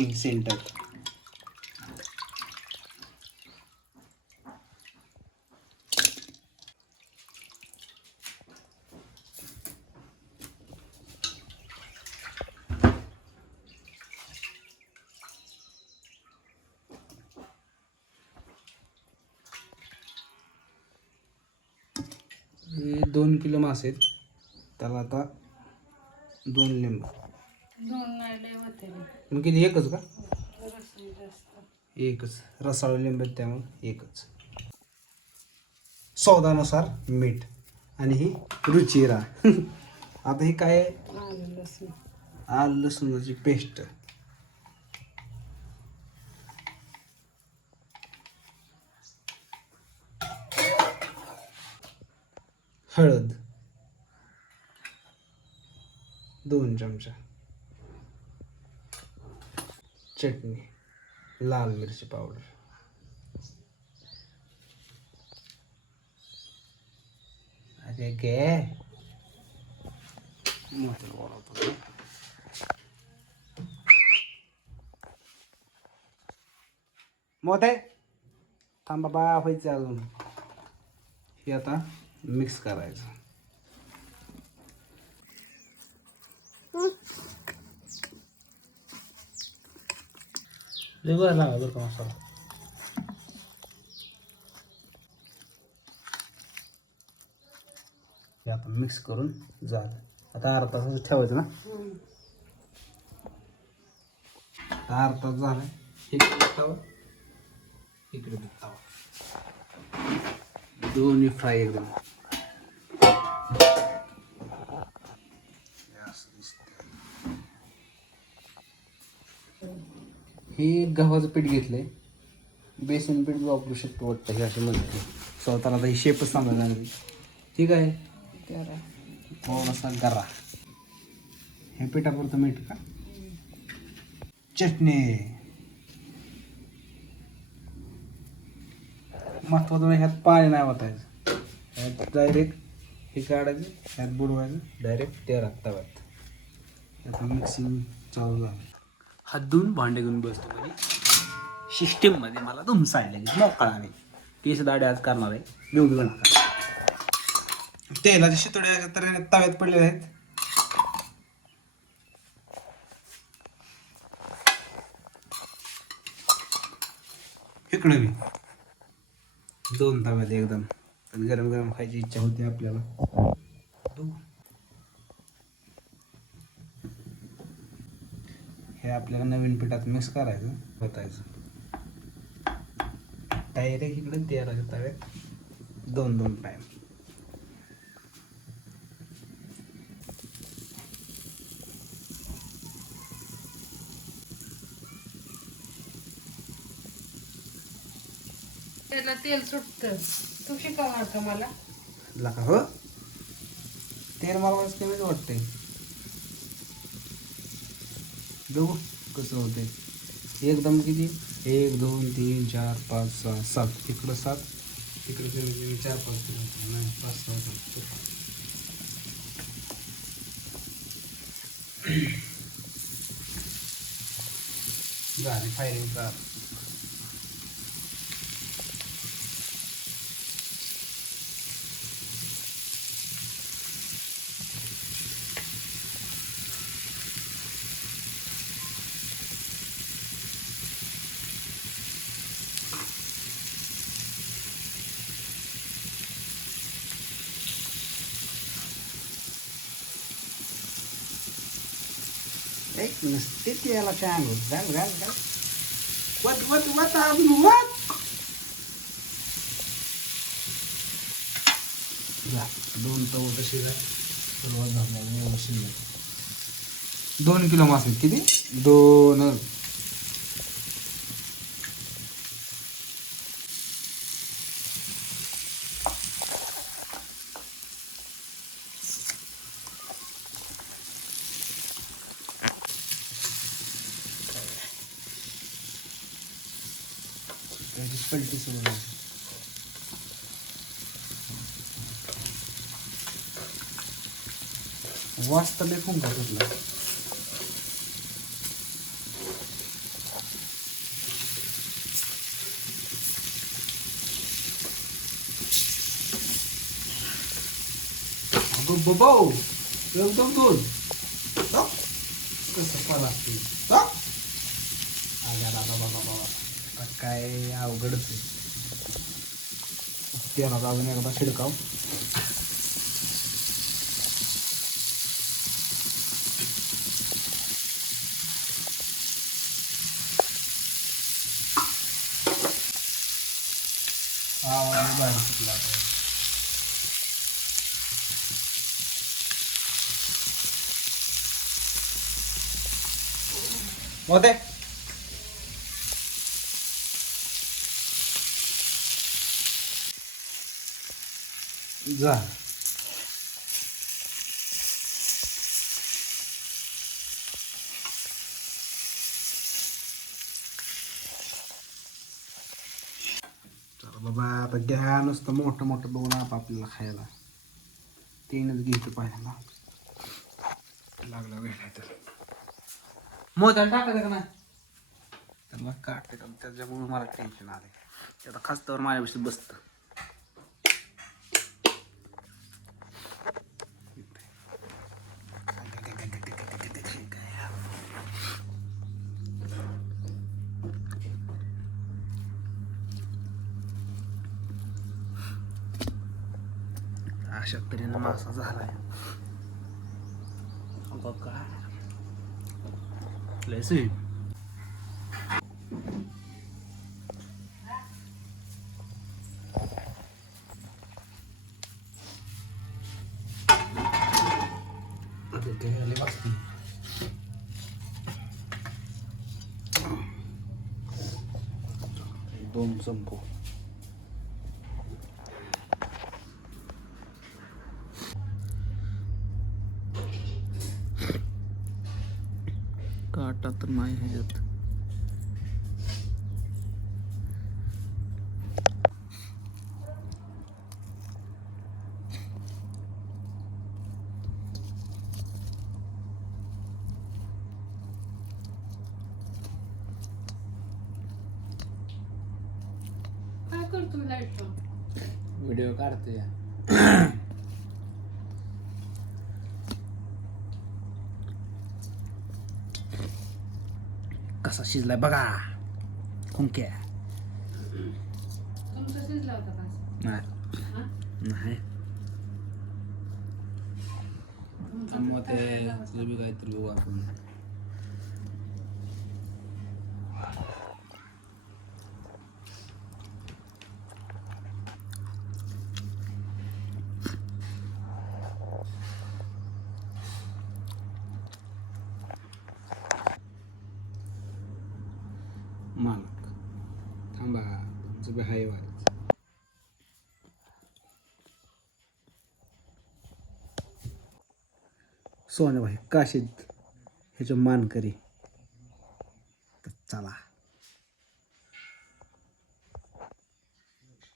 Fishing centre. हे 2 kilo मासे आहेत. त्याला आता 2 लिंब. मग किती एकच का? एकच रसाळ लिंब आहेत त्यामुळे एकच. स्वादानुसार मीठ आणि ही रुचिरा. आता ही काय आलं लसूणाची पेस्ट. हळद 2 चमचा. चटणी लाल मिरची पावडर. अरे गे मोठे थांब बाबा व्हायचं अजून. हे आता मिक्स करायचं. वेगळं लावा बरं का मसाला. हे आता मिक्स करून झालं. आता अर्धा तास ठेवायचं ना. अर्धा तास झाला. इकडे तवा इकडे तवा दोन्ही फ्राय एकदम. हे गव्हाचं पीठ घेतलंय. बेसन पीठ वापरू शकतो वाटतं हे असे म्हणते. स्वतःला आता ही शेपच सांगायला लागली. ठीक आहे. थोडासा गरा. हे पिठापुरतं मीठ का. चटणी महत्वाचं ह्यात पाणी नाही वाटायचं. ह्यात डायरेक्ट हे काढायचं ह्यात बुडवायचं डायरेक्ट तेलात तव्यात. आता मिक्सिंग चालू झालं. हात धुवून भांडे घेऊन बसतो म्हणजे सिस्टीममध्ये मला धुमसायला लागेल मोकळा नाही. केस दाढी आज करणार आहे. घेऊन नका. तेलाच्या शितोड्या तर तव्यात पडलेले आहेत. इकडे मी 2 तव्यात एकदम गरम गरम खायची इच्छा होती आपल्याला. हे आपल्याला नवीन पिठात मिक्स करायचं बतायचं. डायरेक्ट इकडे तेलाच्या तव्यात 2 टाइम. त्याला तेल सुटतं. तू शिकवणार का मला? लका हो तेल मला कमीच वाटतंय. बघू कसं होतंय. एकदम किती 1 2 3 4 5 6 7 इकडं 7 तिकडे 4 5 नाही 5 6 झाली फायरिंग का. एक नसते त्याला सांगू. घाल घाल घाल. वत अजून वत. 2 तव कशी सुरुवात झाली व्यवस्थित. 2 किलो मासे किती 2. पलटी सुरू वाजता लय फुंका सुटला. बबो एकदम दोन कसं पाला असते बाबा काय अवघडच आहे तेलात अजून एकदा शिडकाव बाहेर सुटला होते जा चला बाबा आता घ्या नुसतं मोठं मोठं बघून आपल्याला खायला तीनच घ्यायचं पाहिजे लागला वेळ तर मोदल टाकायचं का नाही त्याला काटे त्याच्यामुळे मला टेन्शन आले त्याला खासतावर माझ्यापाशी बसतं अशा तऱ्हेनं मासा झालाय बघा लय सही दोन चमको काटा तर नाही ह्याच्यात काय करतो लाईट व्हिडिओ काढते कसा शिजलाय बघा खुंक्या तुमचं शिजला होता का नाही हा? नाही तुमचं मग ते करायला होतं. ते बी काहीतरी बघू आपण मालक थांबा तुमचं बी हाय वाढ सोनेबाई काशीद ह्याच्या मानकरी